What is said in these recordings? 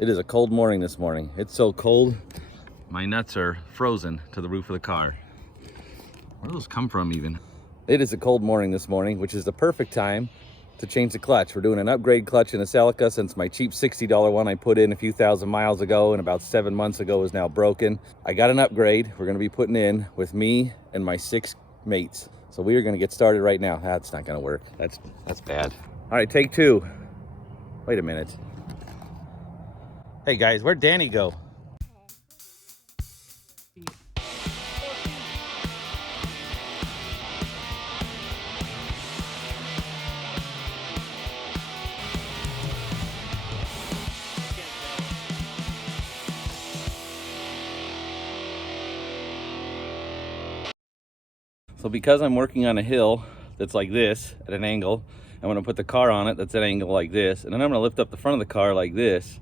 It is a cold morning this morning. It's so cold, my nuts are frozen to the roof of the car. Where do those come from even? It is a cold morning this morning, which is the perfect time to change the clutch. We're doing an upgrade clutch in the Celica since my cheap $60 one I put in a few thousand miles ago and about 7 months ago is now broken. I got an upgrade we're gonna be putting in with me and my 6 mates. So we are gonna get started right now. That's not gonna work. That's bad. All right, take 2. Wait a minute. Hey guys, where'd Danny go? So because I'm working on a hill that's like this at an angle, I'm gonna put the car on it that's at an angle like this, and then I'm gonna lift up the front of the car like this.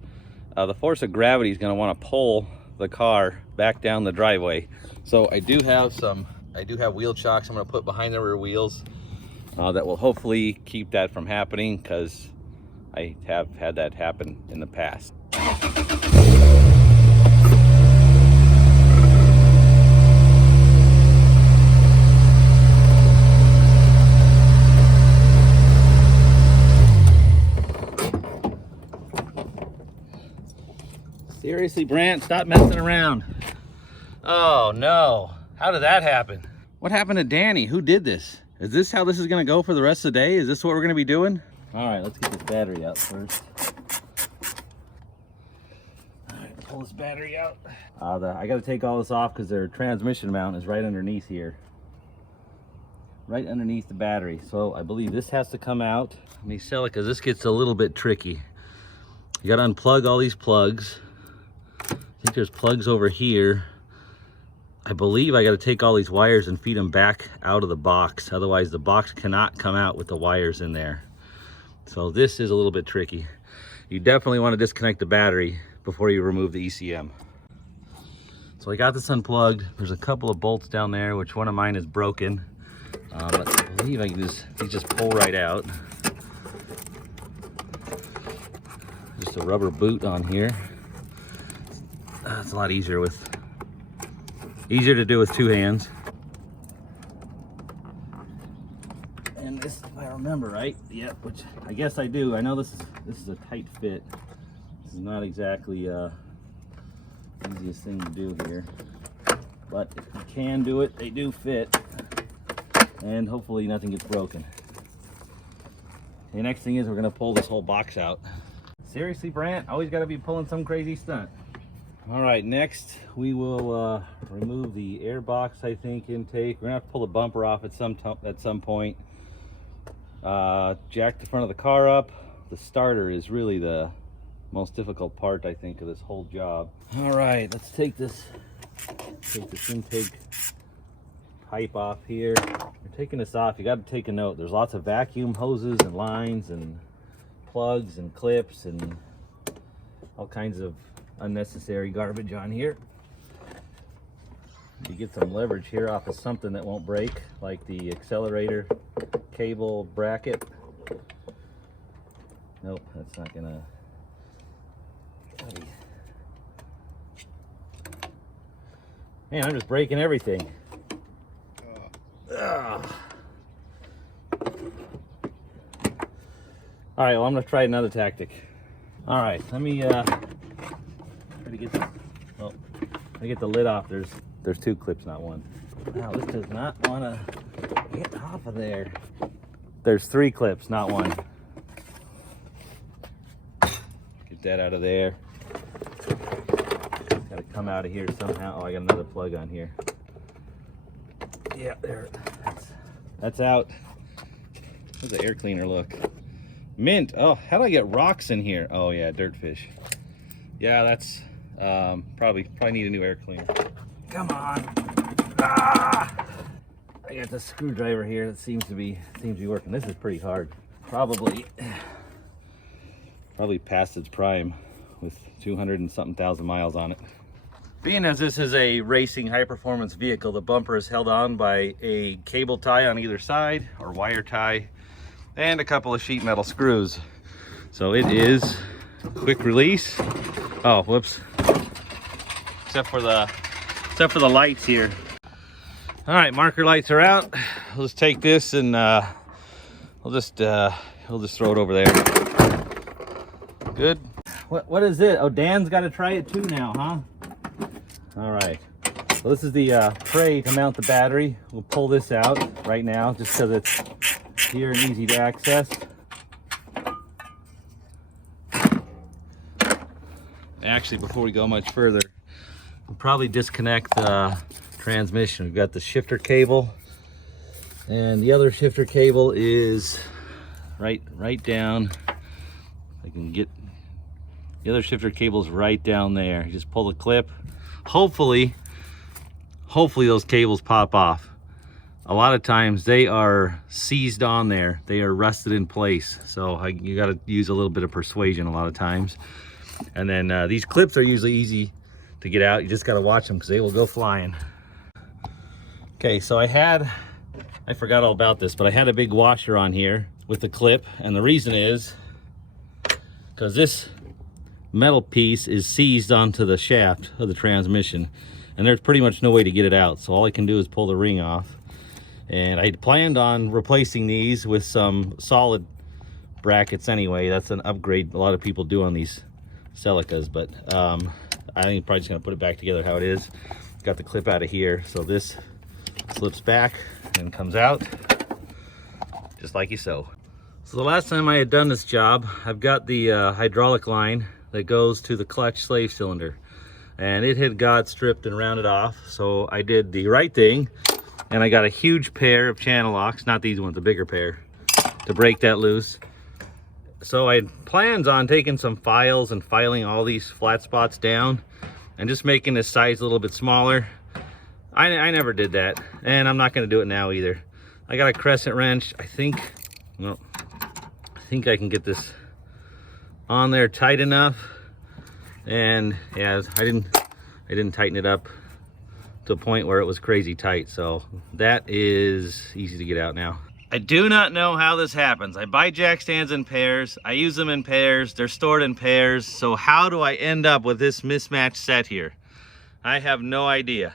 The force of gravity is gonna wanna pull the car back down the driveway. So I do have wheel chocks I'm gonna put behind the rear wheels that will hopefully keep that from happening, because I have had that happen in the past. Seriously, Brant, stop messing around. Oh no, how did that happen? What happened to Danny? Who did this? Is this how this is gonna go for the rest of the day? Is this what we're gonna be doing? All right, let's get this battery out first. All right, pull this battery out. I gotta take all this off because their transmission mount is right underneath here. Right underneath the battery. So I believe this has to come out. Let me sell it because this gets a little bit tricky. You gotta unplug all these plugs. I think there's plugs over here. I believe I got to take all these wires and feed them back out of the box. Otherwise the box cannot come out with the wires in there. So this is a little bit tricky. You definitely want to disconnect the battery before you remove the ECM. So I got this unplugged. There's a couple of bolts down there, which one of mine is broken. But I believe I can these just pull right out. Just a rubber boot on here. It's a lot easier to do with 2 hands. And this, if I remember right, yep, which I guess I do. I know this is a tight fit. This is not exactly the easiest thing to do here, but if you can do it, they do fit, and hopefully nothing gets broken. The next thing is we're gonna pull this whole box out. Seriously, Brant, always got to be pulling some crazy stunt. All right, next we will remove the air box, I think, intake. We're gonna have to pull the bumper off at some point. Jack the front of the car up. The starter is really the most difficult part, I think, of this whole job. All right, let's take this intake pipe off here. You're taking this off, you got to take a note. There's lots of vacuum hoses and lines and plugs and clips and all kinds of unnecessary garbage on here. You get some leverage here off of something that won't break, like the accelerator cable bracket. Nope, that's not gonna. Man, I'm just breaking everything. Ugh. All right, well, I'm gonna try another tactic. All right, let me try to get the, well, I get the lid off. There's 2 clips, not 1. Wow, this does not want to get off of there. There's 3 clips, not 1. Get that out of there. Got to come out of here somehow. Oh, I got another plug on here. Yeah, there. That's out. How's the air cleaner look? Mint. Oh, how do I get rocks in here? Oh yeah, dirtfish. Yeah, that's probably need a new air cleaner. Come on. Ah! I got the screwdriver here that seems to be working. This is pretty hard. Probably past its prime with 200 and something thousand miles on it. Being as this is a racing high-performance vehicle, the bumper is held on by a cable tie on either side, or wire tie, and a couple of sheet metal screws. So it is quick release. Oh, whoops. Except for the lights here. All right, marker lights are out. We'll just take this and we'll just throw it over there. Good. What is it? Oh, Dan's got to try it too now, huh? All right. So this is the tray to mount the battery. We'll pull this out right now just because it's here and easy to access. Actually, before we go much further, we'll probably disconnect the transmission. We've got the shifter cable, and the other shifter cable is right down. I can get the other shifter cable's right down there. You just pull the clip. Hopefully those cables pop off. A lot of times they are seized on there. They are rusted in place. So you got to use a little bit of persuasion a lot of times. And then these clips are usually easy to get out. You just got to watch them because they will go flying. Okay, so I forgot all about this, but I had a big washer on here with the clip. And the reason is because this metal piece is seized onto the shaft of the transmission. And there's pretty much no way to get it out. So all I can do is pull the ring off. And I planned on replacing these with some solid brackets anyway. That's an upgrade a lot of people do on these Celicas, but I think I'm probably just gonna put it back together how it is. Got the clip out of here, so this slips back and comes out just like so. So the last time I had done this job, I've got the hydraulic line that goes to the clutch slave cylinder, and it had got stripped and rounded off. So I did the right thing, and I got a huge pair of channel locks, not these ones, a bigger pair, to break that loose. So I had plans on taking some files and filing all these flat spots down and just making this size a little bit smaller. I never did that, and I'm not going to do it now either. I got a crescent wrench. I think I can get this on there tight enough. And yeah, I didn't tighten it up to a point where it was crazy tight, so that is easy to get out now. I do not know how this happens. I buy jack stands in pairs, I use them in pairs, they're stored in pairs, so how do I end up with this mismatched set here? I have no idea.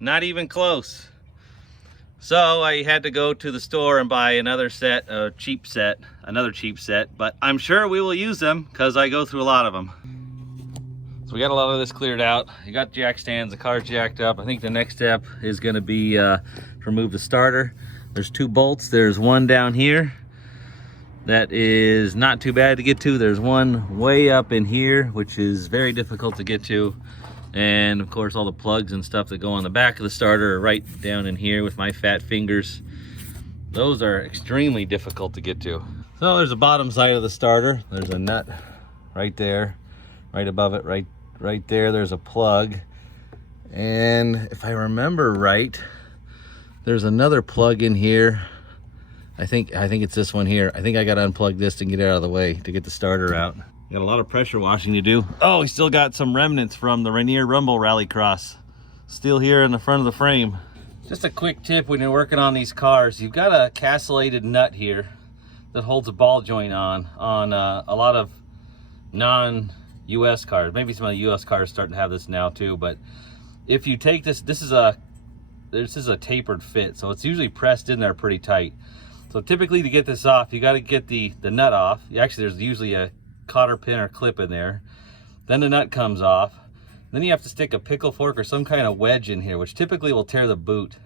Not even close. So I had to go to the store and buy another set, another cheap set, but I'm sure we will use them because I go through a lot of them. So we got a lot of this cleared out. You got jack stands, the car's jacked up. I think the next step is gonna be to remove the starter. There's 2 bolts. There's one down here that is not too bad to get to. There's one way up in here, which is very difficult to get to. And of course, all the plugs and stuff that go on the back of the starter are right down in here with my fat fingers. Those are extremely difficult to get to. So there's the bottom side of the starter. There's a nut right there, right above it, right there. There's a plug. And if I remember right, there's another plug in here. I think it's this one here. I think I gotta unplug this to get it out of the way to get the starter out. Got a lot of pressure washing to do. Oh, we still got some remnants from the Rainier Rumble RallyCross still here in the front of the frame. Just a quick tip when you're working on these cars, you've got a castellated nut here that holds a ball joint on a lot of non-US cars. Maybe some of the US cars starting to have this now too, but if you take this is a tapered fit, so it's usually pressed in there pretty tight. So typically to get this off, you got to get the nut off. Actually, there's usually a cotter pin or clip in there. Then the nut comes off. Then you have to stick a pickle fork or some kind of wedge in here, which typically will tear the boot.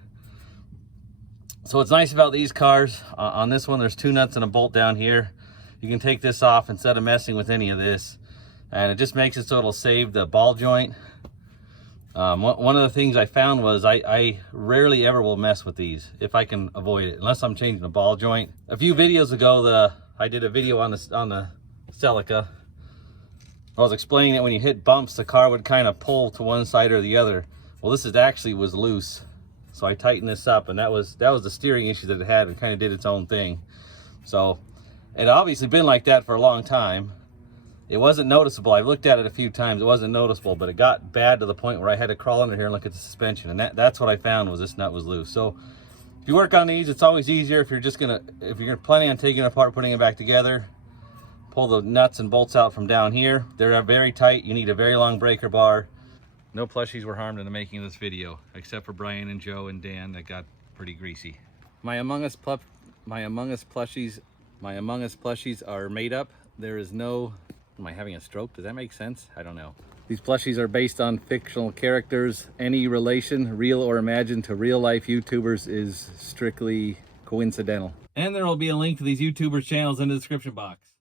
So what's nice about these cars, on this one, there's 2 nuts and a bolt down here. You can take this off instead of messing with any of this. And it just makes it so it'll save the ball joint. One of the things I found was I rarely ever will mess with these if I can avoid it, unless I'm changing the ball joint. A few videos ago, I did a video on the Celica. I was explaining that when you hit bumps, the car would kind of pull to one side or the other. Well, this was loose, so I tightened this up, and that was the steering issue that it had. It kind of did its own thing. So it obviously been like that for a long time. It wasn't noticeable. I looked at it a few times. It wasn't noticeable, but it got bad to the point where I had to crawl under here and look at the suspension. And that's what I found, was this nut was loose. So if you work on these, it's always easier if you're planning on taking it apart, putting it back together. pull the nuts and bolts out from down here. They're very tight. You need a very long breaker bar. No plushies were harmed in the making of this video, except for Bryan and Joe and Dan that got pretty greasy. My Among Us plushies are made up. There is no, am I having a stroke? Does that make sense? I don't know. These plushies are based on fictional characters. Any relation, real or imagined, to real life YouTubers is strictly coincidental. And there will be a link to these YouTubers' channels in the description box.